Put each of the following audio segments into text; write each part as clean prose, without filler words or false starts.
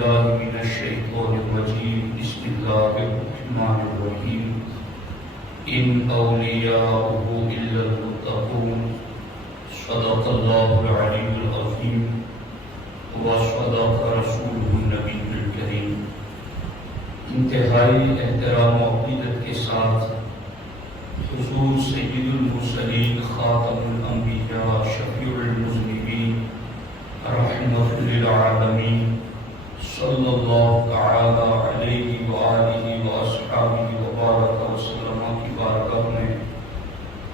بالله من الشيطان الرجيم بسم الله الرحمن الرحيم إن أولياؤه إلا المتقون صدق الله العلي العظيم وصدق رسوله النبي الكريم. انتہائی احترام و عقیدت کے ساتھ حضور سید المرسلین خاتم الانبیاء شفیع المذنبین رحمت للعالمین صلی اللہ تعالی علیہ وآلہ واصحابہ وبارک وسلم کی بارگاہ میں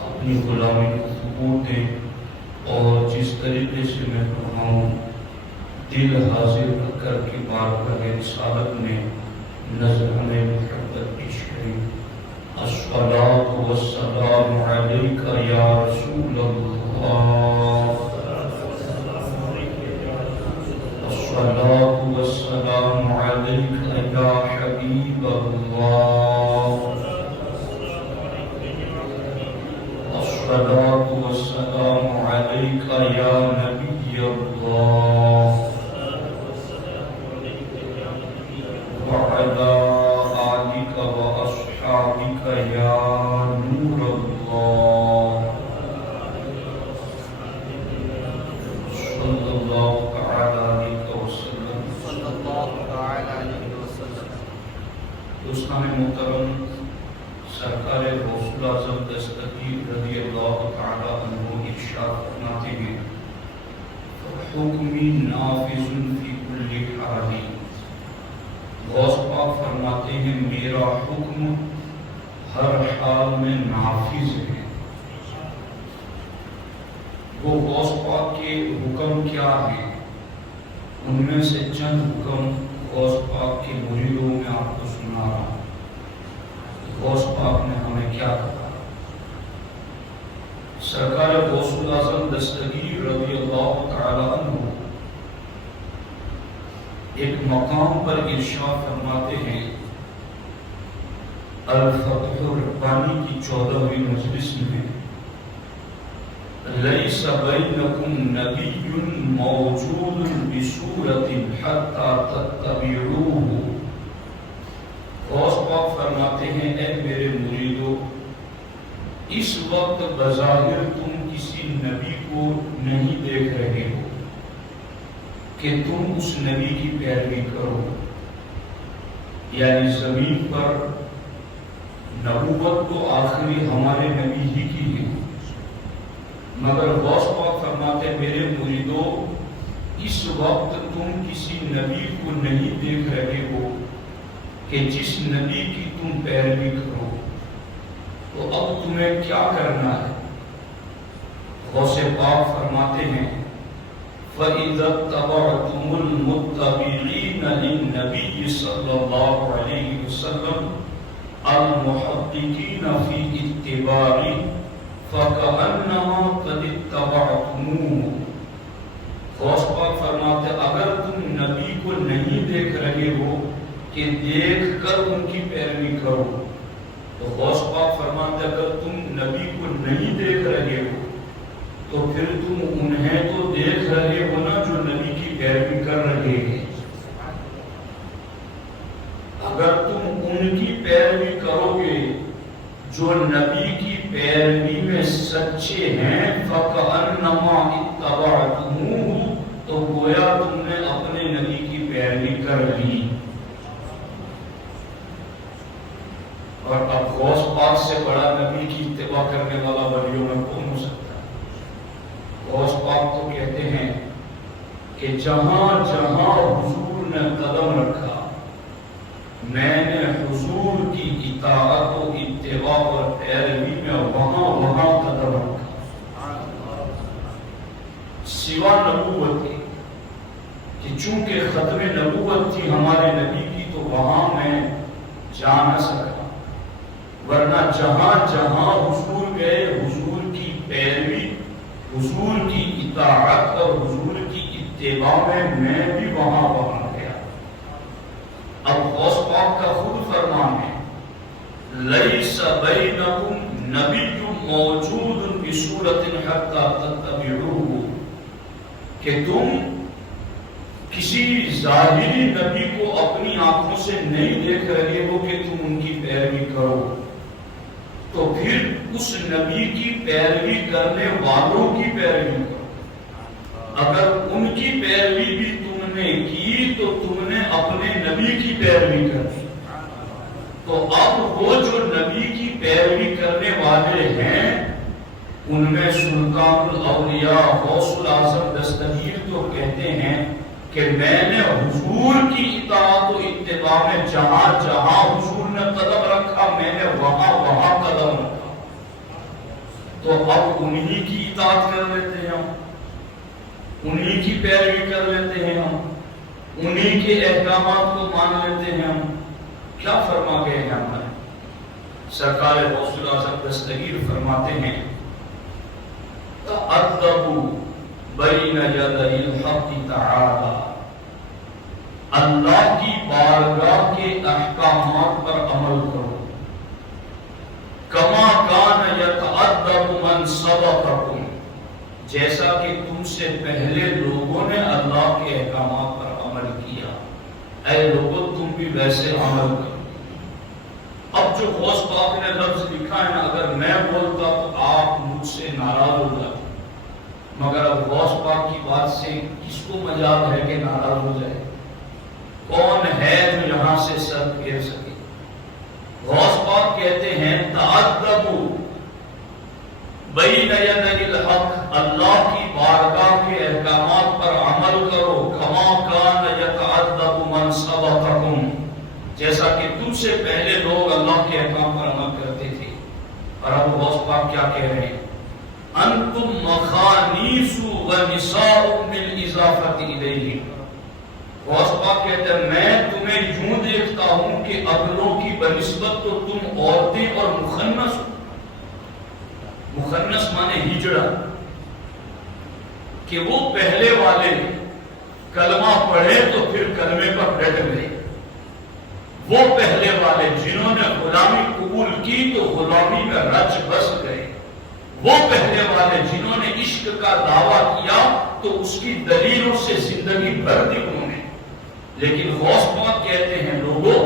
اپنی غلامی کو ثبوت دیں، اور جس طریقے سے میں پڑھاؤں دل حاضر رکھ کر کے بارگاہ رسالت میں نظر ہمیں محبت پیش کریں. الصلاۃ والسلام علیک یا رسول اللہ، الصلاۃ والسلام علیک یا حبیب اللہ، الصلاۃ والسلام علیک یا نبی اللہ وعلى آلك وأصحابك يا نور الله صلى الله تعالى عليه وسلم. دوستان محترم، سرکار رسول اعظم دستگیر رضی اللہ تعالی عنہ ارشاد فرماتے ہیں حکمی نافذ فی کل حال. غوث پاک فرماتے ہیں میرا حکم ہر حال میں نافذ ہے. وہ غوث پاک کے حکم کیا ہیں؟ ان میں سے چند حکم غوث پاک کے مریدوں میں آپ کو سنا رہا ہوں. غوث پاک نے ہمیں کیا کہا؟ سرکار غوث اعظم دستگیر رضی اللہ تعالی عنہ ایک مقام پر ارشاد فرماتے ہیں الفتح ربانی کی 14ویں مجلس میں لیس بینکم نبی موجود بصورت حتی تتبعوه. غوث پاک فرماتے ہیں اے میرے مریدو، اس وقت بظاہر تم کسی نبی کو نہیں دیکھ رہے ہو کہ تم اس نبی کی پیروی کرو. یعنی زمین پر نبوت تو آخری ہمارے نبی ہی کی ہے، مگر غوث پاک فرماتے میرے مریدو اس وقت تم کسی نبی کو نہیں دیکھ رہے ہو کہ جس نبی کی تم پیروی کرو. تو اب تمہیں کیا کرنا ہے؟ غوث پاک فرماتے ہیں فَإِذَا اتَّبَعْتُمُ الْمُتَّبِعِينَ لِلنَّبِيِّ صَلَّى اللَّهُ عَلَيْهِ وسلم الْمُحَقِّقِينَ فِي اتِّبَاعِهِ فَكَأَنَّمَا قَدِ اتَّبَعْتُمُوهُ. غوث پاک فرماتے اگر تم نبی کو نہیں دیکھ رہے ہو کہ دیکھ کر ان کی پیروی کرو، تو غوث پاک فرماتے اگر تم نبی کو نہیں دیکھ رہے ہو تو پھر تم انہیں تو دیکھ رہے ہو نا جو نبی کی پیروی کر رہے ہیں. اگر تم ان کی پیروی کرو گے جو نبی کی پیروی میں سچے ہیں فَكَأَنَّمَا اتَّبَعْتُمُوهُ، تو گویا تم نے اپنے نبی کی پیروی کر لی. اور اب غوث پاک سے بڑا نبی کی اتباع کرنے والا ولیوں میں کون ہو سکتا ہے؟ غوث پاک تو کہتے ہیں کہ جہاں جہاں حضور نے قدم رکھا میں نے حضور کی اطاعت و اتباع اور پیروی میں وہاں وہاں قدم رکھا. سوا نبوت کے کہ چونکہ ختم نبوت تھی ہمارے نبی کی تو وہاں میں جا نہ سکا، ورنہ جہاں جہاں حضور گئے حضور کی پیروی، حضور کی اطاعت اور حضور کی اتباع میں بھی وہاں وہاں گیا. اب غوث پاک کا خود فرمان ہے لیس بینکم نبی موجود بصورت حتی تتبعوه، کہ تم کسی ظاہری نبی کو اپنی آنکھوں سے نہیں دیکھ رہے ہو کہ تم ان کی پیروی کرو، تو پھر اس نبی کی پیروی کرنے والوں کی پیروی کرو۔ اگر ان کی پیروی بھی تم نے کی تو تم نے اپنے نبی کی پیروی کر دی۔ تو اب وہ جو نبی کی پیروی کرنے والے ہیں ان میں سلطان الاولیاء غوث الاعظم دستگیر تو کہتے ہیں کہ میں نے حضور کی اطاعت و اتباع میں جہاں جہاں حضور نے قدم رکھا میں نے وہاں وہاں قدم رکھا۔ تو اب انہی کی اطاعت کر لیتے ہیں ہم، انہی کی پیروی کر لیتے ہیں ہم، انہی کے احکامات کو مان لیتے ہیں ہم۔ کیا فرما گئے ہیں ہمارے سرکار غوث الاعظم دستگیر فرماتے ہیں تَأَدَّبُوا بَيْنَ يَدَيِ الْحَقِّ تَعَالَى، اللہ کی بارگاہ کے احکامات پر عمل کرو، کما کان یتعدب من سبقکم، جیسا کہ تم سے پہلے لوگوں نے اللہ کے احکامات پر عمل کیا، اے لوگوں تم بھی ویسے عمل کرو۔ اب جو غوث پاک نے لفظ لکھا ہے نا، اگر میں بولتا تو آپ مجھ سے ناراض ہو جاتے، مگر اب غوث پاک کی بات سے کس کو مجال ہے کہ ناراض ہو جائے؟ کون ہے جو یہاں سے سر پھیر سکے؟ غوث پاک کہتے ہیں تَعَدَّبُوا بَيْنَ يَدَيِ الْحَقِّ، اللہ کی بارگاہ کے احکامات پر عمل کرو، کما کان یتعدب من سبقکم، جیسا کہ تم سے پہلے لوگ اللہ کے احکام پر عمل کرتے تھے۔ اور اب غوث پاک کیا کہہ رہے ہیں؟ انتم مخانیس ونساء بالاضافۃ الیہ، غوث پاک کہتے ہیں میں تمہیں یوں دیکھتا ہوں کہ اگلوں کی بنسبت تو تم عورتیں اور مخنث ہو۔ مخنث مانے ہجڑا، کہ وہ پہلے والے کلمہ پڑھے تو پھر کلمے پر ڈٹ گئے، وہ پہلے والے جنہوں نے غلامی قبول کی تو غلامی میں رچ بس گئے، وہ پہلے والے جنہوں نے عشق کا دعویٰ کیا تو اس کی دلیلوں سے زندگی بھر دی انہوں نے۔ لیکن غوث پاک کہتے ہیں لوگوں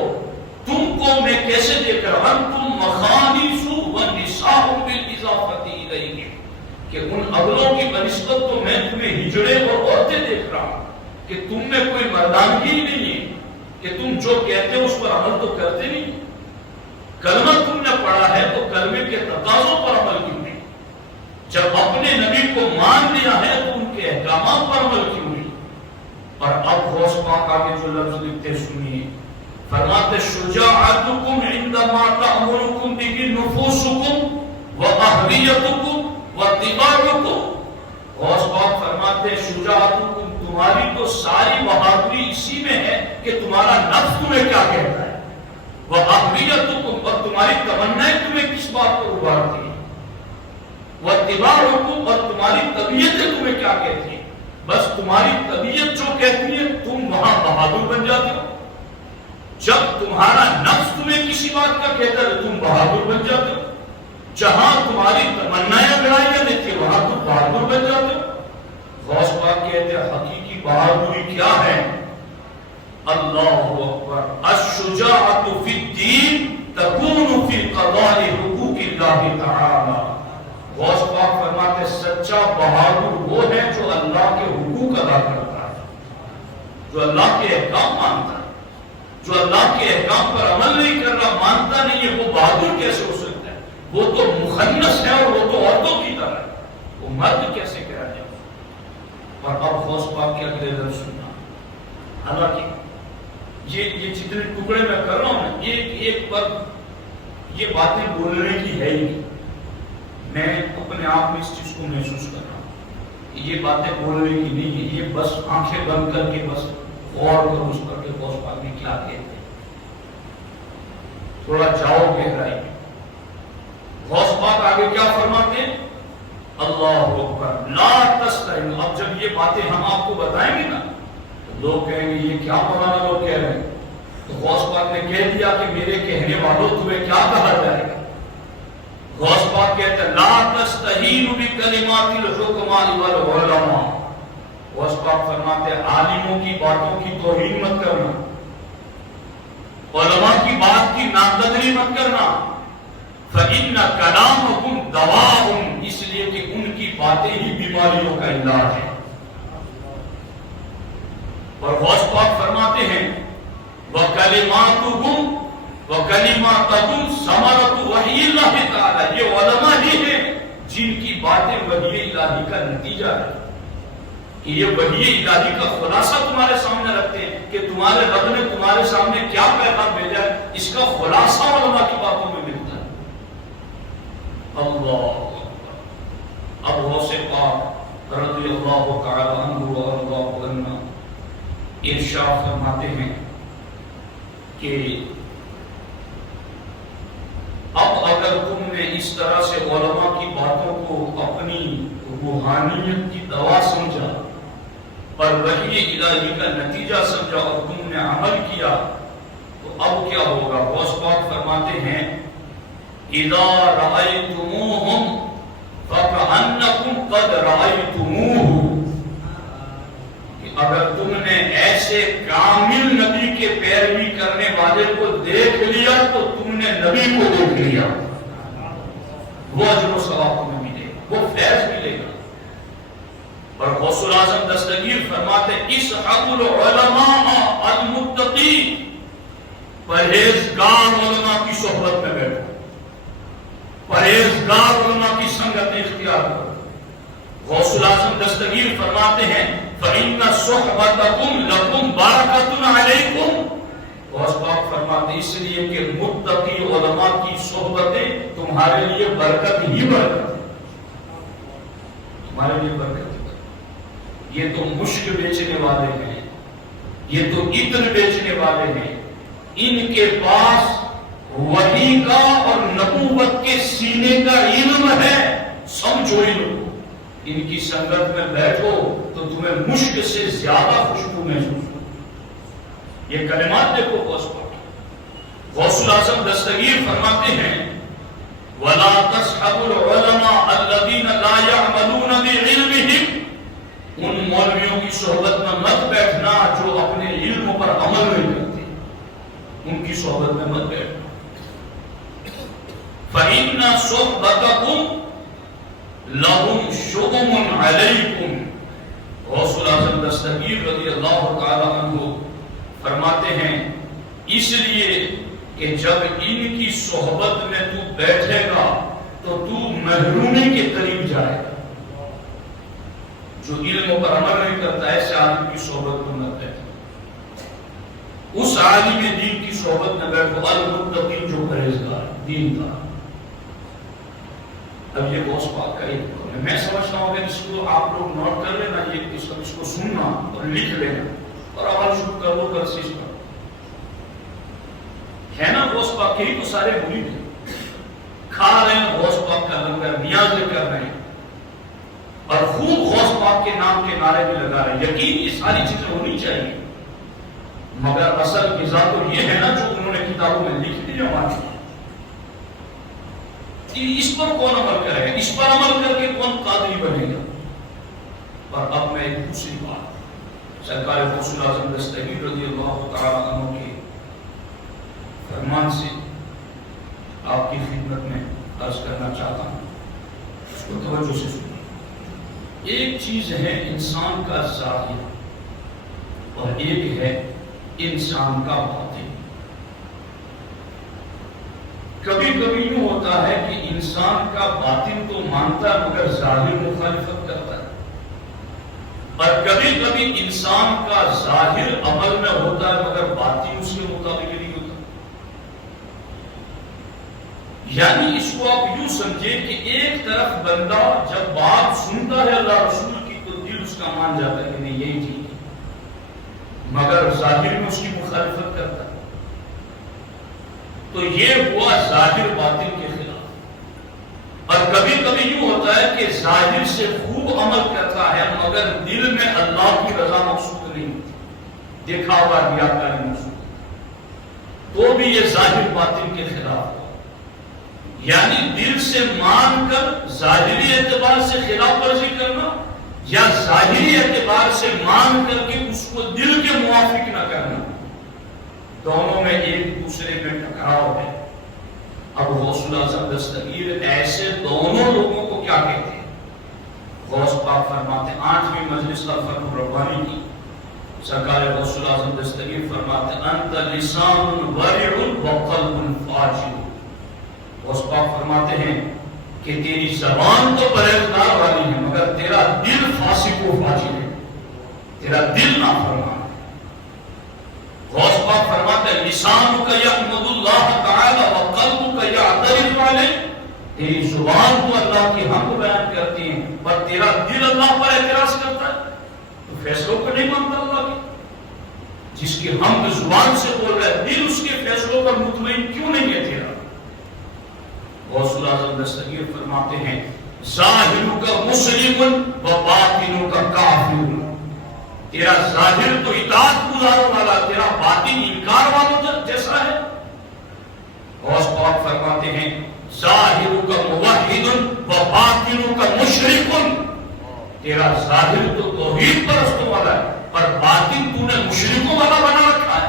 تم کو میں کیسے دیکھ رہا ہوں؟ تم مخانیس ونساء بالاضافۃ الیہ، کہ ان اگلوں کی بنسبت تو میں تمہیں ہجڑے اور عورتیں دیکھ رہا ہوں، کہ تم میں کوئی مردانگی نہیں ہے کہ تم جو کہتے ہو اس پر عمل تو کرتے نہیں۔ کلمہ تم نے پڑھا ہے تو کلمے کے تقاضوں پر عمل کیوں نہیں؟ جب اپنے نبی کو مان لیا ہے تو ان کے احکامات پر عمل کیوں نہیں؟ اور اب غوث پاک آگے جو لفظ لکھتے سنیے، فرماتے شجاعتکم عندما تأمرکم بہ نفوسکم واہلیتکم واتباعکم، غوث پاک فرماتے شجاعتکم تمہاری تو ساری بہادری اسی میں ہے کہ تمہارا نفس تمہیں کیا کہتا ہے، واہلیتکم اور تمہاری تمنائیں تمہیں کس بات پر ابھارتی ہیں، واتباعکم اور تمہاری طبیعتیں تمہیں کیا کہتی ہیں۔ بس تمہاری طبیعت جو کہتی ہے تم وہاں بہادر بن جاتے ہو، جب تمہارا نفس تمہیں کسی بات کا کہتا ہے تم بہادر بن جاتے ہو، جہاں تمہاری تمنائیں گڑائی جاتی تھی وہاں تم بہادر بن جاتے ہو۔ غوث پاک کہتے ہیں حقیقی بہادری کیا ہے؟ اللہ اکبر، الشجاعۃ فی الدین تکون فی قضاء حقوق اللہ تعالی۔ غوث پاک فرماتے سچا بہادر وہ ہے جو اللہ کے حقوق ادا کرتا ہے، جو اللہ کے احکام مانتا ہے، جو اللہ کے احکام پر عمل نہیں کر رہا، مانتا نہیں ہے، وہ بہادر کیسے ہو سکتا ہے؟ وہ تو مخنث ہے اور وہ تو عورتوں کی طرح ہے، وہ مرد کیسے کہا جائے؟ اور اب غوث پاک کے اگلے لفظ سننا، حالانکہ یہ جتنے ٹکڑے میں کر رہا ہوں نا، ایک پر یہ باتیں بولنے کی ہے ہی نہیں، میں اپنے آپ میں اس چیز کو محسوس کر رہا ہوں کہ یہ باتیں بولنے کی نہیں ہے، یہ بس آنکھیں بند کر کے بس غور کرو اس پر کہ غوث پاک نے کیا کہتے ہیں، تھوڑا جاؤ گہرائی میں۔ غوث پاک آگے کیا فرماتے ہیں؟ اللہ اکبر، لا تستعینوا۔ اب جب یہ باتیں ہم آپ کو بتائیں گے نا تو لوگ کہیں گے یہ کیا مولانا لوگ کہہ رہے ہیں، تو غوث پاک نے کہہ دیا کہ میرے کہنے والوں تمہیں کیا کہا جائے گا؟ غوث پاک کہتے ہیں لا تستہینوا بکلمات الحکماء والعلماء۔ غوث پاک فرماتے ہیں عالموں کی باتوں کی توہین مت کرنا، علماء کی بات کی ناقدری مت کرنا، فَإِنَّ كَلَامَهُمْ دَوَاءٌ، اس لیے کہ ان کی باتیں ہی بیماریوں کا علاج ہے۔ اور غوث پاک فرماتے ہیں وَكَلِمَاتُهُمْ وَكَلِمَاتُهُمْ ثَمَرَةُ وَحْيِ اللَّهِ تَعَالَى، یہ علماء ہی ہیں جن کی باتیں وحی الہی کا نتیجہ ہے، کہ یہ وحی الہی کا خلاصہ تمہارے سامنے رکھتے ہیں کہ تمہارے رب نے تمہارے سامنے کیا پیغام بھیجا ہے، اس کا خلاصہ علماء کی باتوں میں ملتا ہے۔ اللہ اب غوث پاک رضی اللہ تعالی عنہ و اللہ عنہ ارشاد فرماتے ہیں کہ اب اگر تم نے اس طرح سے علماء کی باتوں کو اپنی روحانیت کی دوا سمجھا اور وحی الہی کا نتیجہ سمجھا اور تم نے عمل کیا تو اب کیا ہوگا؟ غوث پاک فرماتے ہیں اذا رأیتموہم فکأنکم قد رأیتموہ، اگر تم نے ایسے کامل نبی کے پیروی کرنے والے کو دیکھ لیا تو تم نے نبی کو دیکھ لیا، وہ اجر و ثواب تمہیں ملے گا، وہ فیض ملے گا۔ اور غوث الاعظم دستگیر فرماتے اسحبوا العلماء المتقین، پرہیزگار علماء کی صحبت میں بیٹھو، پرہیزگار علماء کی سنگت اختیار کرو۔ غوث الاعظم دستگیر فرماتے ہیں فَإِنَّ صُحْبَتَكُمْ لَكُمْ بَرَكَةٌ عَلَيْكُمْ، غوث پاک فرماتے اس لیے کہ متقی علماء کی صحبتیں تمہارے لیے برکت ہی برکت ہے، تمہارے لیے برکت ہے۔ یہ تو مشک بیچنے والے ہیں، یہ تو عطر بیچنے والے ہیں، ان کے پاس وحی کا اور نبوت کے سینے کا علم ہے، سمجھو علم، ان کی سنگت میں بیٹھو تو تمہیں مشک سے زیادہ خوشبو محسوس ہو۔ یہ کلمات دیکھو غوث پاک، غوث الاعظم دستگیر فرماتے ہیں وَلَا تَصْحَبُوا الْعُلَمَاءَ الَّذِينَ لَا يَعْمَلُونَ بِعِلْمِهِمْ، ان مولویوں کی صحبت میں مت بیٹھنا جو اپنے علم پر عمل نہیں کرتے، ان کی صحبت میں مت بیٹھنا۔ فَإِنَّ صُحْبَتَكُمْ لَهُمْ شُؤُمٌ عَلَيْكُمْ، غوث الاعظم دستگیر رضی اللہ تعالی عنہ فرماتے ہیں اس لیے کہ جب ان کی صحبت میں تو بیٹھے گا تو تو محرومی کے قریب جائے گا۔ جو علم پر عمل نہیں کرتا ایسے عالم کی صحبت میں مت بیٹھو، اس عالم دین کی صحبت میں بیٹھو، المتقین جو پرہیزگار دین کا۔ اب یہ غوث پاک کا ایک حکم ہے، میں سمجھتا ہوں کہ اس کو آپ لوگ نوٹ کر لینا، یہ اس کو سننا اور لکھ لینا اور عمل شروع کر دو کل سے ہے نا۔ غوث پاک کے ہی تو سارے مرید ہیں، کھا رہے ہیں غوث پاک کا لنگر، نیازیں کر رہے ہیں اور خوب غوث پاک کے نام کے نعرے بھی لگا رہے ہیں۔ یقین یہ ساری چیزیں ہونی چاہیے، مگر اصل غذا تو یہ ہے نا جو انہوں نے کتابوں میں لکھ دی ہماری، اس پر کون عمل کرے گا، اس پر عمل کر کے کون قادری بنے گا۔ اور اب میں ایک دوسری بات سرکار غوث الاعظم دستگیر رضی اللہ تعالی عنہ کے فرمان سے آپ کی خدمت میں عرض کرنا چاہتا ہوں، اس کو توجہ سے سنیں۔ ایک چیز ہے انسان کا ظاہر اور ایک ہے انسان کا باطن۔ کبھی کبھی یوں ہوتا ہے کہ انسان کا باطن تو مانتا ہے مگر ظاہر مخالفت کرتا ہے، اور کبھی کبھی انسان کا ظاہر عمل میں ہوتا ہے مگر باطن اس کے مطابق نہیں ہوتا۔ یعنی اس کو آپ یوں سمجھے کہ ایک طرف بندہ جب بات سنتا ہے اللہ رسول کی تو دل اس کا مان جاتا ہے کہ نہیں یہی ٹھیک ہے، مگر ظاہر میں اس کی مخالفت کرتا ہے، تو یہ ہوا ظاہر باطن کے خلاف۔ اور کبھی کبھی یوں ہوتا ہے کہ ظاہر سے خوب عمل کرتا ہے مگر دل میں اللہ کی رضا مقصود نہیں ہوتی، دکھاوا ریاکاری مقصود، تو بھی یہ ظاہر باطن کے خلاف ہوا۔ یعنی دل سے مان کر ظاہری اعتبار سے خلاف ورزی کرنا، یا ظاہری اعتبار سے مان کر کے اس کو دل کے موافق نہ کرنا، دونوں میں ایک دوسرے میں ٹکراؤ ہے۔ اب غوث الاعظم دستگیر ایسے دونوں لوگوں کو کیا کہتے ہیں؟ غوث پاک فرماتے ہیں 8ویں مجلس الفرق الربانی کی سرکار غوث الاعظم دستگیر فرماتے ہیں انت لسان ورع وقلب فاجر۔ غوث پاک فرماتے ہیں کہ تیری زبان تو پرہیزگار والی ہے مگر تیرا دل فاسق و فاجر ہے، تیرا دل نافرمان ہے۔ غوث پاک فرماتے ہیں لسانک یحمد اللہ تعالی وقلبک یعترض علیہ، تیری زبان تو اللہ کی حمد بیان کرتی ہے پر تیرا دل اللہ پر اعتراض کرتا ہے، تو فیصلوں کو نہیں مانتا اللہ کے۔ جس کی حمد زبان سے بول رہا ہے، دل اس کے فیصلوں پر مطمئن کیوں نہیں ہے تیرا؟ غوث الاعظم دستگیر فرماتے ہیں ظاہرک مسلم و باطنک کافر، تیرا ظاہر تو اطاعت گزاروں والا، تیرا باطن انکار والوں جیسا ہے۔ غوث پاک فرماتے ہیں ظاہرک موحد و باطنک مشرک، تیرا ظاہر تو توحید پرستوں والا ہے پر باطن تو نے مشرکوں والا بنا رکھا ہے۔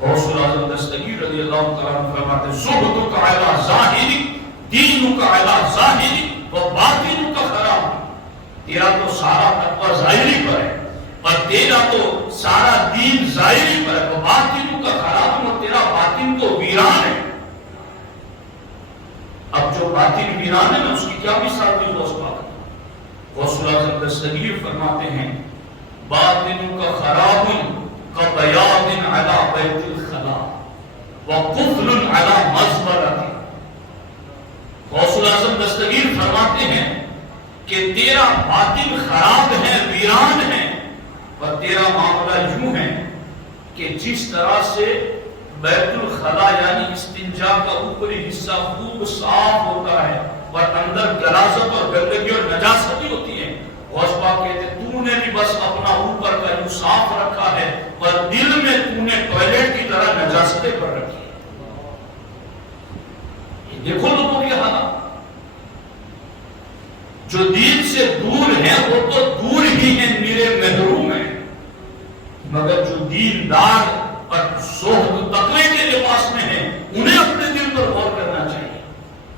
غوث الاعظم دستگیر رضی اللہ تعالیٰ عنہ فرماتے ہیں زہدک علی ظاہری دینک علی ظاہری و باطنک خراب، تیرا تو سارا تقوی ظاہری پر ہے اور تیرا تو سارا دین ظاہری پر ہے، وہ باطن کا خراب اور تیرا باطن تو ویران ہے۔ اب جو باطن ویران ہے اس کی کیا مثال دی غوث پاک؟ غوث الاعظم دستگیر فرماتے ہیں باطن کا خراب کبیاض علی بیت الخلا وقفل علی مزبرۃ۔ غوث الاعظم دستگیر فرماتے ہیں کہ تیرا باطن خراب ہے، ویران ہے، اور تیرا معاملہ یوں ہے کہ جس طرح سے بیت الخلا یعنی استنجا کا اوپری حصہ خوب صاف ہوتا ہے اور اندر غلاظت اور گندگی اور نجاست ہوتی ہے، غوث پاک کہتے ہیں تو نے بھی بس اپنا اوپر کا یوں صاف رکھا ہے اور دل میں تو نے ٹوائلٹ کی طرح نجاستیں پر رکھی ہے۔ دیکھو لوگوں کے حالات، جو دین سے دور ہیں وہ تو دور ہی ہیں، میرے محروم ہیں، مگر جو دیندار اور زہد تقوی کے لباس میں ہیں انہیں اپنے دل پر غور کرنا چاہیے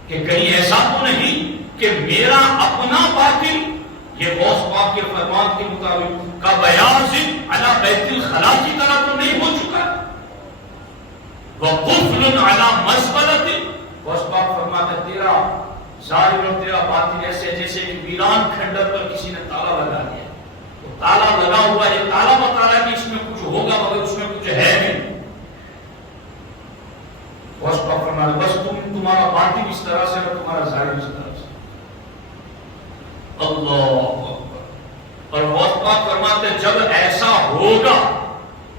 کہ کہیں ایسا تو نہیں کہ میرا اپنا باطن یہ غوث پاک کے فرمان کے مطابق کا بیاض علی بیت الخلا کی طرح تو نہیں ہو چکا، وقفل علی مزبلۃ۔ غوث پاک فرماتے ہیں تیرا ظاہر اور تیرا باطن ایسے جیسے کہ ویران کھنڈر پر کسی نے تالا لگا دیا، تو تالا لگا ہوا یہ تالا بتا رہا ہے کہ اس میں کچھ ہوگا مگر اس میں کچھ ہے نہیں۔ غوث پاک فرماتے بس تمہارا باطن اس طرح سے اور تمہارا ظاہر اس طرح سے۔ اللہ اکبر۔ اور غوث پاک فرماتے ہیں جب ایسا ہوگا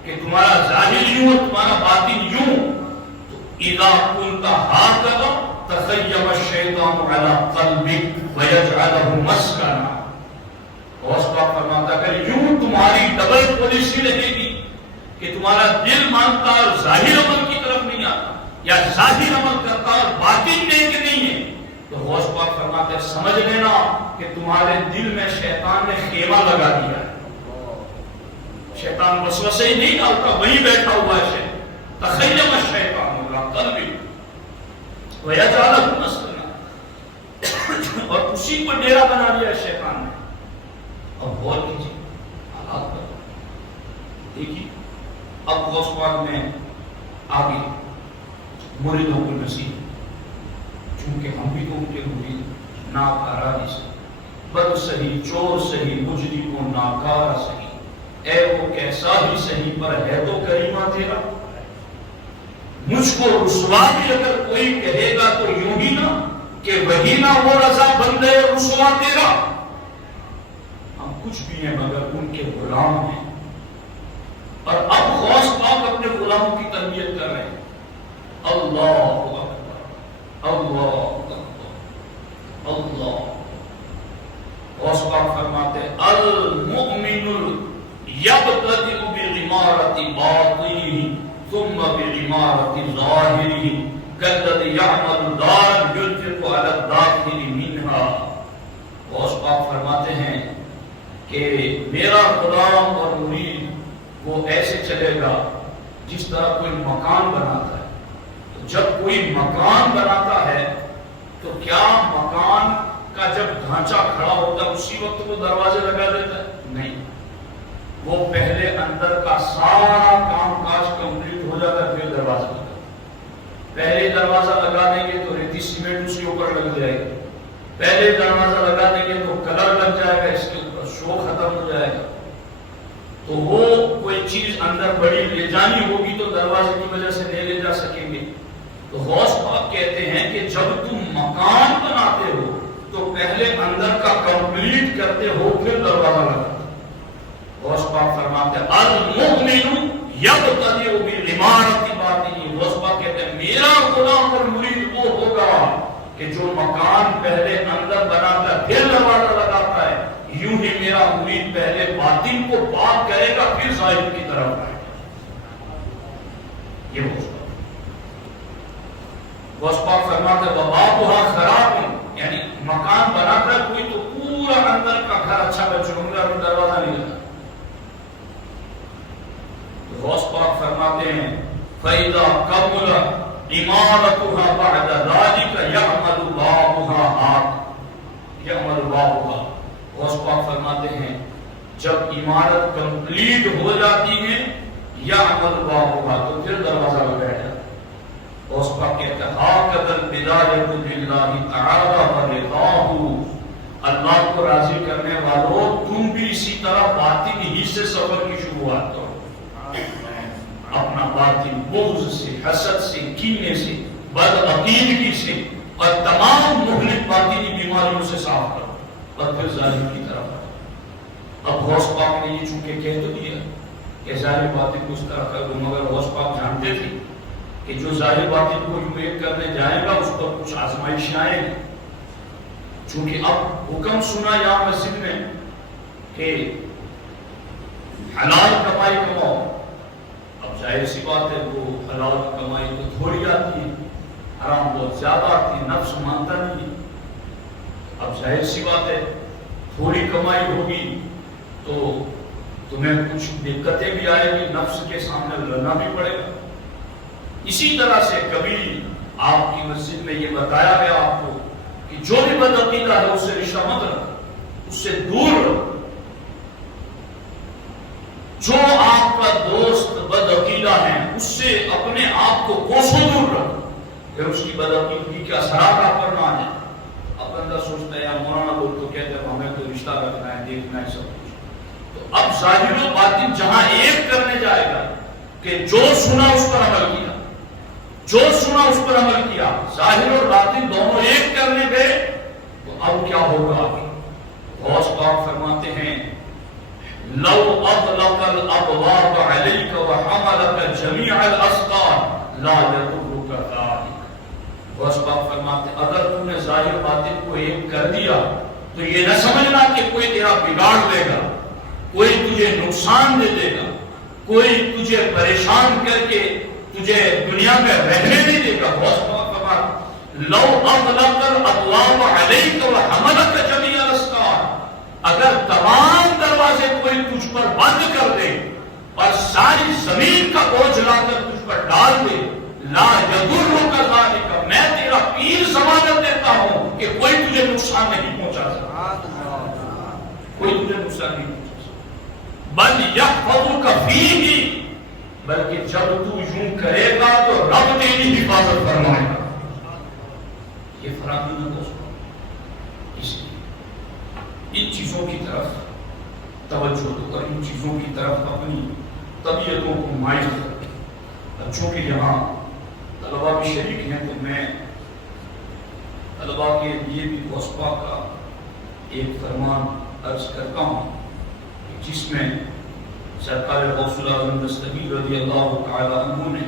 کہ تمہارا ظاہر یوں اور تمہارا باطن یوں، تو اذا كنت هكذا تخيم الشیطان علی قلبک ویجعلہ مسکنا۔ غوث پاک فرماتا ہے اگر یوں تمہاری ڈبل پالیسی رہے گی کہ تمہارا دل مانتا اور ظاہر عمل کی طرف نہیں آتا یا ظاہر عمل کرتا اور باطن نیک نہیں ہے، تو غوث پاک فرماتے ہیں سمجھ لینا کہ تمہارے دل میں شیطان نے خیمہ لگا دیا ہے۔ شیطان وسوسے ہی نہیں ڈالتا، وہیں بیٹھا ہوا ہے شیطان۔ تخیم الشیطان علی قلبک ویجعلہ مسکنا، اور اسی کو ڈیرا بنا دیا شیطان نے۔ اب غور کیجیے حالات پر، دیکھیے اب غوث پاک میں آگے مریدوں کو نصیحت، چونکہ ہم بھی تو ان کے مرید، ناکارہ سے بد سہی چور سہی مجری کو ناکارہ سہی، اے وہ کیسا بھی سہی پر ہے تو کریمہ تیرا، مجھ کو رسوا بھی اگر کوئی کہے گا تو یوں ہی نہ کہ وہی نہ وہ رضا بندے رسوا تیرا۔ ہم کچھ بھی ہیں مگر ان کے غلام ہیں، اور اب غوث پاک اپنے غلاموں کی تربیت کر رہے ہیں۔ اللہ اکبر، اللہ اکبر، اللہ۔ غوث پاک فرماتے ہیں المؤمن یبتدئ بعمارۃ باطنہ ثم بعمارۃ ظاہرہ کالذی یعمل دارا ينفق على الداخل منها۔ غلام اور مرید وہ ایسے چلے گا جس طرح کوئی مکان بناتا ہے. تو جب کوئی مکان بناتا ہے تو کیا مکان کا جب ڈھانچہ کھڑا ہوتا ہے اسی وقت وہ دروازے لگا دیتا ہے؟ نہیں. وہ پہلے اندر کا سارا کام کاج کمپلیٹ ہو جاتا ہے پھر دروازہ لگا. پہلے دروازہ لگا دیں گے تو ریتی سیمنٹ اس کے اوپر لگ جائے گا. پہلے دروازہ لگا دیں گے تو کلر لگ جائے گا, اس کے اوپر شو ختم ہو جائے گا. تو وہ کوئی چیز اندر بڑی لے جانی ہوگی تو دروازے کی وجہ سے لے جا سکیں گے. تو غوث پاک کہتے ہیں کہ جب تم مکان بناتے ہو تو پہلے اندر کا کمپلیٹ کرتے ہو پھر دروازہ لگاتے ہو. غوث پاک فرماتے ہیں المؤمن یبتدئ بالعمارۃ باطنہ. غوث پاک کہتے ہیں میرا غلام اور مرید وہ ہوگا کہ جو مکان پہلے اندر بناتا ہے پھر دروازہ لگاتا ہے. یوں ہی میرا مرید پہلے باطن کو پاک کرے گا پھر ظاہر کی طرف آئے گا. یہ غوث پاک فرماتے ہیں وَبَابُهَا خَرَابٌ, یعنی مکان بناتا ہے کوئی تو پورا اندر کا گھر اچھا بچوں گا پھر دروازہ نہیں لگا. غوث پاک فرماتے ہیں فَإِذَا كَمُلَ عِمَارَتُهَا بَعْدَ ذَلِكَ يَعْمَلُ بَابُهَا. غوث پاک فرماتے ہیں جب عمارت کمپلیٹ ہو جاتی ہے يَعْمَلُ بَابُهَا تو پھر دروازہ لگایا جاتا ہے. غوث پاک کہتا ہے هَكَذَا الْبِدَایَةُ لِلَّهِ تَعَالَى وَرِضَاهُ. اللہ کو راضی کرنے والوں تم بھی اسی طرح باطن ہی سے سفر کی شروعات کرو. اپنا باطن بغض سے, حسد سے, کینے سے, بدعقیدگی سے اور تمام مہلک باطنی بیماریوں سے صاف کرو اور پھر ظاہر کی طرف آؤ. اب غوث پاک نے یہ چونکہ کہہ تو دیا کہ ظاہر باطن کو اس طرح کر دوں, مگر غوث پاک جانتے تھے کہ جو ظاہر باطن کو یوں کرنے جائے گا اس پر کچھ آزمائش آئے گی. چونکہ اب حکم سنا یہاں مسجد میں کہ حلال کمائی کماؤ. اب ظاہر سی بات ہے وہ حلال کمائی تو تھوڑی آتی ہے, حرام بہت زیادہ آتی ہے, نفس مانتا نہیں. اب ظاہر سی بات ہے تھوڑی کمائی ہوگی تو تمہیں کچھ دقتیں بھی آئے گی, نفس کے سامنے لڑنا بھی پڑے گا. اسی طرح سے کبھی آپ کی مسجد میں یہ بتایا گیا آپ کو کہ جو بھی بدعقیدہ ہے اس سے رشتہ مت رکھو, اس سے دور رہو. جو آپ کا دوست بدعقیدہ ہے اس سے اپنے آپ کو کوسوں دور رکھو, پھر اس کی بدعقیدگی کے اثرات آپ پر نہ آ جائیں. اب بندہ سوچتا ہے یا مولانا لوگ تو کہتے ہیں ہمیں تو رشتہ رکھنا ہے, دیکھنا ہے سب کچھ. تو اب ظاہر و باطن جہاں ایک کرنے جائے گا کہ جو سنا اس پر عمل کیا, جو سنا اس پر عمل کیا, ظاہر اور باطن دونوں ایک کرنے گئے تو اب کیا ہوگا. غوث پاک فرماتے ہیں لو اطلق الابواب عليك وحملك جميع الاسقار لا يضرك ذلك. غوث پاک فرماتے ہیں اگر تم نے ظاہر باطن کو ایک کر دیا تو یہ نہ سمجھنا کہ کوئی تیرا بگاڑ دے گا, کوئی تجھے نقصان دے دے گا, کوئی تجھے پریشان کر کے تجھے دنیا میں رہنے نہیں دے گا. غوث پاک فرماتے لو اطلق الابواب عليك وحملك جميع الاسقار, اگر تمام دروازے کوئی تجھ پر بند کر دے اور ساری زمین کا بوجھ لا کر تجھ پر ڈال دے, لا یضرک ذلک, میں تیرا پیر ضمانت دیتا ہوں کہ کوئی تجھے نقصان نہیں پہنچا سکتا, کوئی تجھے نقصان نہیں پہنچا سکتا. بل یحفظک فیہ, بلکہ جب تو یوں کرے گا تو رب تیری حفاظت فرمائے گا. یہ فراہمی نہ دوستو, اس لیے ان چیزوں کی طرف توجہ دو اور ان چیزوں کی طرف اپنی طبیعتوں کو مائل کرو. چونکہ یہاں طلباء بھی شریک ہیں تو میں طلباء کے لیے بھی غوث پاک کا ایک فرمان عرض کرتا ہوں جس میں سرکار غوث الاعظم دستگیر رضی اللہ تعالی عنہ نے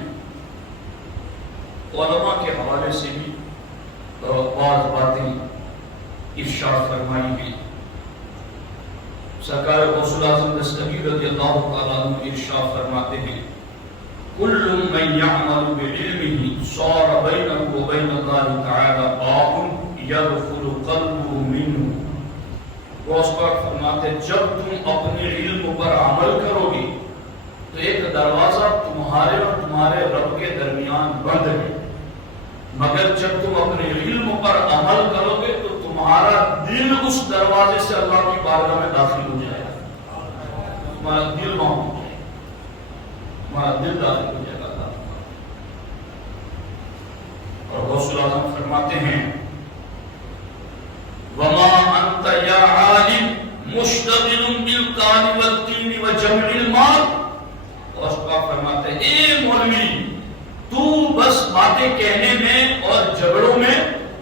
علماء کے حوالے سے بھی بعض باتیں ارشاد فرمائی ہیں. سرکار غوث الاعظم دستگیر رضی اللہ تعالی عنہ ارشاد فرماتے ہیں کل من یعمل بعلمه صار بینه وبین اللہ تعالی باب یدخل قلبه منه. غوث پاک فرماتے جب تم اپنے علم علم پر عمل کرو گی تو ایک دروازہ تمہارے اور تمہارے رب کے درمیان بند ہے، مگر جب تم اپنے علم پر عمل کرو گے تو تمہارا دل اس دروازے سے اللہ کی بارگاہ میں داخل ہو جائے گا، تمہارا دل وہاں ہو جائے گا، تمہارا دل داخل ہو جائے گا۔ اور غوث اعظم فرماتے ہیں وما انت یا عالم مشتغل بالقال والدین وجمع المال، اور اس کا فرماتے ہیں اے مولوی تو بس باتیں کہنے میں اور جھگڑوں میں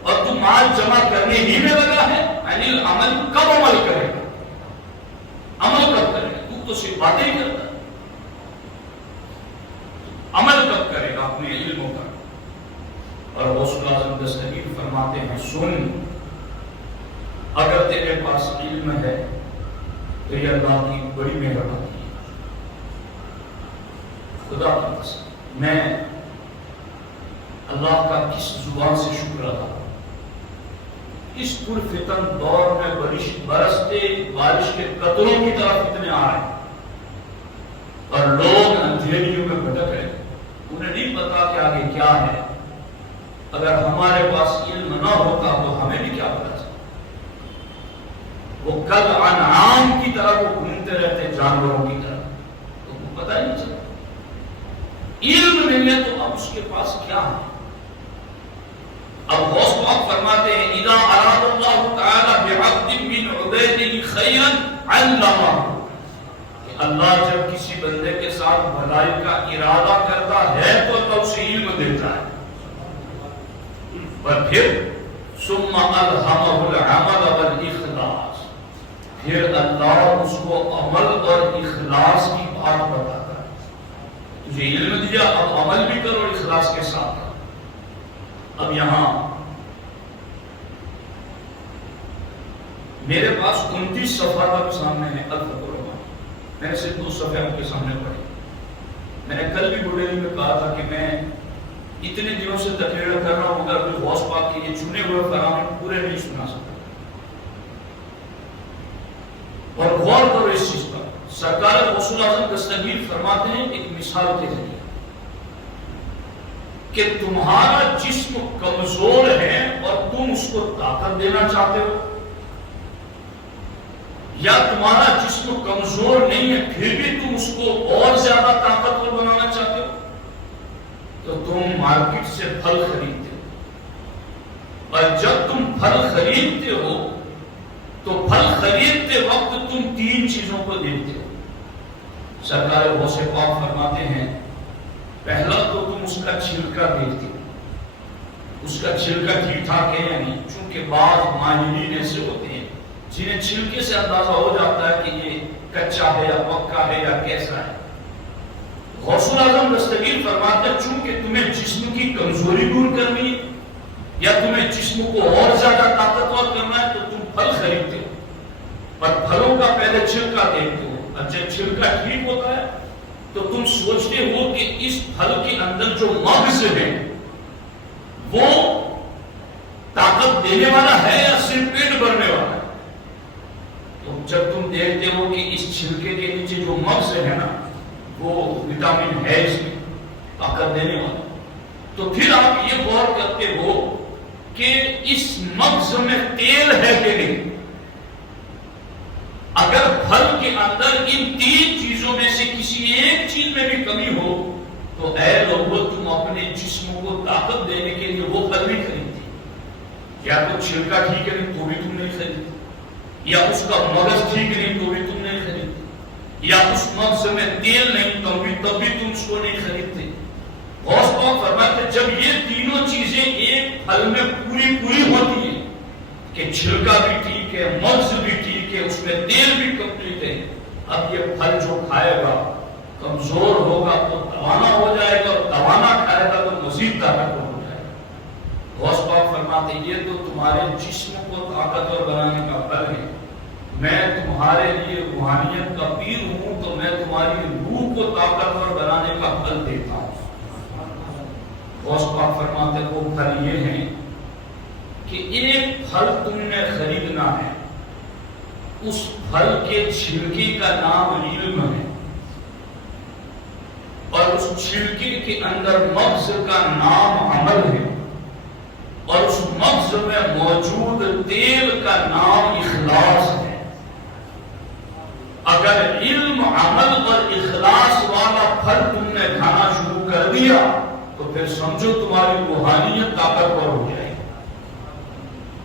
اور تو مال جمع کرنے ہی میں لگا ہے، یعنی عمل کب عمل کرے گا، عمل کب کرے گا، تو صرف باتیں ہی کرتا ہے، عمل کب کرے گا اپنے علموں کا۔ اور غوث اعظم دستگیر فرماتے ہیں سن، اگر تیرے پاس علم ہے تو یہ اللہ کی بڑی مہربانی ہے، خدا کا قسم میں اللہ کا کس زبان سے شکر ادا کروں، اس پرفتن دور میں برستے بارش کے قطروں کی طرف اتنے آ رہے ہیں اور لوگ اندھیریوں میں بھٹک رہے ہیں، انہیں نہیں پتا کہ آگے کیا ہے۔ اگر ہمارے پاس علم نہ ہوتا تو ہمیں بھی کیا پتا چلتا، وہ کل انعام کی طرح وہ گھومتے رہتے جانوروں کی طرح، تو وہ پتہ ہی نہیں چلتا۔ علم نہیں ہے تو اب اس کے پاس کیا ہے؟ اب غوث پاک فرماتے ہیں اذا اراد اللہ تعالی بعبد من عباده خیرا علمہ، کہ اللہ جب کسی بندے کے ساتھ بھلائی کا ارادہ کرتا ہے تو اسے علم دیتا ہے، اور پھر ثم الہمہ العمل والاخلاص، پھر اللہ اس کو عمل اور اخلاص کی بات بتاتا ہے، تجھے علم دیا اب عمل بھی کرو اخلاص کے ساتھ۔ اب یہاں میرے پاس 29 صفحات اب سامنے ہیں الفتح الرحمٰن، میں نے صرف 2 صفحے آپ کے سامنے پڑھے۔ میں نے کل بھی بڑھیلی میں کہا تھا کہ میں اتنے دنوں سے تقریر کر رہا ہوں مگر اپنے غوث پاک کے یہ چنے ہوئے فرامین پورے نہیں سنا سکتا، اور غور کرو اس چیز پر۔ سرکار غوث اعظم دستگیر فرماتے ہیں ایک مثال کے ذریعے کہ تمہارا جسم کمزور ہے اور تم اس کو طاقت دینا چاہتے ہو، یا تمہارا جسم کمزور نہیں ہے پھر بھی تم اس کو اور زیادہ طاقتور بنانا چاہتے ہو، تو تم مارکیٹ سے پھل خریدتے ہو، اور جب تم پھل خریدتے ہو تو پھل خریدتے وقت تم 3 چیزوں کو دیکھتے ہو۔ سرکار غوث پاک فرماتے ہیں پہلا تو تم اس کا چھلکا دیکھتے ہو، اس کا چھلکا ٹھیک ٹھاک ہے یا نہیں، چونکہ بعض ماہرین ایسے ہوتے ہیں جنہیں چھلکے سے اندازہ ہو جاتا ہے کہ یہ کچا ہے یا پکا ہے یا کیسا ہے۔ غوث اعظم دستگیر فرماتے ہیں چونکہ تمہیں جسم کی کمزوری دور کرنی ہے یا تمہیں جسم کو اور زیادہ طاقتور کرنا ہے تو تم پھل خریدتے ہو، پر پھلوں کا پہلے چھلکا دیکھتے ہو، اور جب چھلکا ٹھیک ہوتا ہے تو تم سوچتے ہو کہ اس پھل کے اندر جو مغز ہے وہ طاقت دینے والا ہے یا صرف پیٹ بھرنے والا ہے۔ تو جب تم دیکھتے ہو کہ اس چھلکے کے نیچے جو مغز ہے نا وہ وٹامن ہے اس میں طاقت دینے والا، تو پھر آپ یہ غور کرتے ہو کہ اس مغز میں تیل ہے کہ نہیں۔ اگر پھل کے اندر ان 3 چیزوں میں سے کسی ایک چیز میں بھی کمی ہو تو اے لوگو تم اپنے جسم کو طاقت دینے کے لیے وہ پھل نہیں خریدتے، یا تو چھلکا ٹھیک ہے نہیں تو بھی تم نہیں خریدتے، یا اس کا مغز ٹھیک نہیں تو بھی تم نہیں خریدتے، یا اس مغز میں تیل نہیں تب بھی تم اس کو نہیں خریدتے۔ غوث پاک فرماتے جب یہ تینوں چیزیں ایک پھل میں پوری ہوتی ہیں کہ چھلکا بھی ٹھیک ہے، مغز بھی ٹھیک ہے، اس میں تیل بھی کمپلیٹ ہے، اب یہ پھل جو کھائے گا کمزور ہوگا تو توانا ہو جائے گا، اور توانا کھائے گا تو مزید طاقتور ہو جائے گا۔ غوث پاک فرماتے یہ تو تمہارے جسم کو طاقتور بنانے کا پھل ہے، میں تمہارے لیے روحانیت کا پیر ہوں تو میں تمہاری روح کو طاقتور بنانے کا پھل دیتا ہوں۔ غوث پاک فرماتے وہ پھل یہ ہیں کہ ایک پھل تم نے خریدنا ہے، اس پھل کے چھلکے کا نام علم ہے، اور اس چھلکے کے اندر مغز کا نام عمل ہے، اور اس مغز میں موجود تیل کا نام اخلاص ہے۔ اگر علم، عمل اور اخلاص والا پھل تم نے کھانا شروع کر دیا تو پھر سمجھو تمہاری روحانیت طاقتور ہو جائے گی،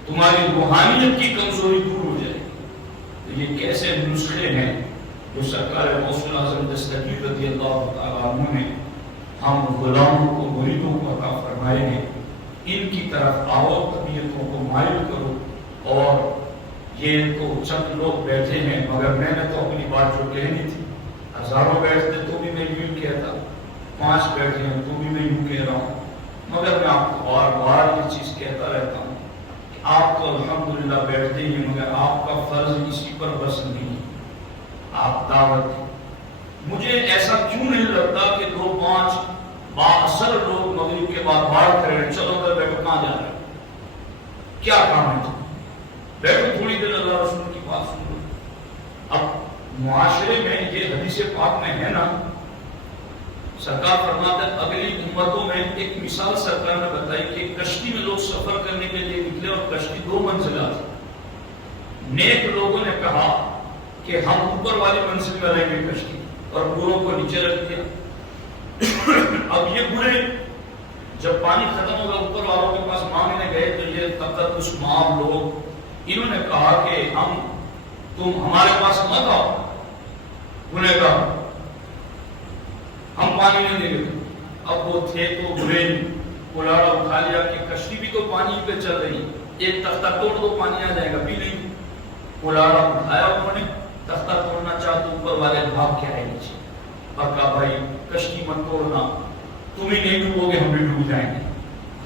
تمہاری روحانیت کی کمزوری دور ہو جائے گی۔ تو یہ کیسے نسخے ہیں جو سرکار غوث اعظم دستگیر رضی اللہ تعالیٰ عنہ نے ہم غلاموں کو، مریدوں کو عطا فرمائے ہیں۔ ان کی طرف آؤ، طبیعتوں کو مائل کرو۔ اور یہ تو چند لوگ بیٹھے ہیں، مگر میں نے تو اپنی بات جو کہنی تھی، ہزاروں بیٹھتے تو بھی میں یوں کہتا، 5 بیٹھے ہیں تو بھی میں یوں کہہ رہا ہوں، مگر میں آپ کو بار بار یہ چیز کہتا رہتا ہوں کہ آپ تو الحمدللہ بیٹھتے ہی، مگر آپ کا فرض اسی پر بس نہیں ہے، آپ دعوت دیں۔ مجھے ایسا کیوں نہیں لگتا کہ 2-5 بااثر لوگ مغرب کے بعد باہر کھڑے ہیں، چلو ادھر بیٹھو، کہاں جا رہے ہو، کیا کام ہے تم، بیٹھو تھوڑی دیر اللہ رسول کی بات سن لو۔ اب معاشرے میں یہ حدیث پاک میں ہے نا، سرکار فرماتا ہے اگلی امتوں میں ایک مثال سرکار نے بتائی کہ کشتی میں لوگ سفر کرنے کے لیے نکلے اور کشتی 2 منزلہ تھی۔ نیک لوگوں نے کہا کہ ہم اوپر والی منزل میں رہیں گے کشتی، اور بروں کو نیچے رکھ دیا۔ اب یہ برے جب پانی ختم ہوگا اوپر والوں کے پاس مانگنے گئے تو یہ تقدس معام لوگ، انہوں نے کہا کہ تم ہمارے پاس مت آؤ، انہیں کہا ہم پانی نہیں دیں گے۔ اب وہ تھے تو برے، کلاڑا اٹھا لیا کہ کشتی بھی تو پانی پہ چل رہی، ایک تختہ توڑ دو پانی آ جائے گا، بھی نہیں۔ کلاڑا اٹھایا انہوں نے، تختہ توڑنا چاہ تو اوپر والے بھاگ کے آئے نیچے، اور کہا بھائی کشتی مت توڑنا، تم ہی نہیں ڈوبو گے ہم بھی ڈوب جائیں گے۔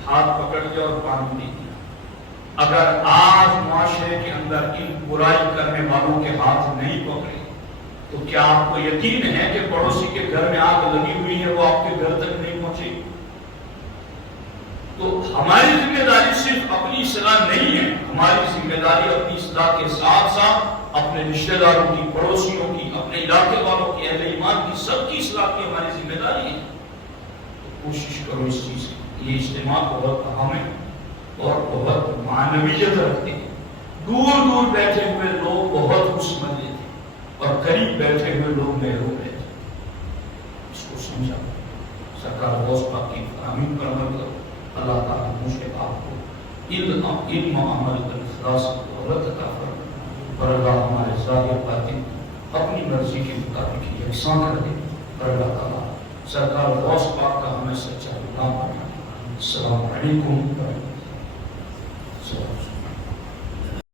ہاتھ پکڑ لیا اور پانی نہیں دیا۔ اگر آج معاشرے کے اندر ان برائی کرنے والوں کے ہاتھ نہیں پکڑے تو کیا آپ کو یقین ہے کہ پڑوسی کے گھر میں آگ لگی ہوئی ہے وہ آپ کے گھر تک نہیں پہنچے گی؟ تو ہماری ذمہ داری صرف اپنی اصلاح نہیں ہے، ہماری ذمہ داری اپنی اصلاح کے ساتھ ساتھ اپنے رشتہ داروں کی، پڑوسیوں کی، اپنے علاقے والوں کی، اہل ایمان کی، سب کی اصلاح کی ہماری ذمہ داری ہے۔ تو کوشش کرو اس چیز کی۔ یہ اجتماع بہت اہم ہے اور بہت معنویت رکھتے ہیں۔ دور دور بیٹھے ہوئے لوگ بہت خوش مزے تھے اور قریب بیٹھے ہوئے لوگ محروم رہتے، اس کو سمجھا۔ سرکار غوث پاک کی فراہمی پر عمل کرو۔ اللہ تعالیٰ مجھے آپ کو علم عمل پر اخلاص دولت عطا فرمائے، اور اللہ ہمارے ظاہر باطن اپنی مرضی کے مطابق یکساں کر دے، اور اللہ تعالیٰ سرکار غوث پاک کا ہمیں سچا غلام بنائے۔ السلام علیکم۔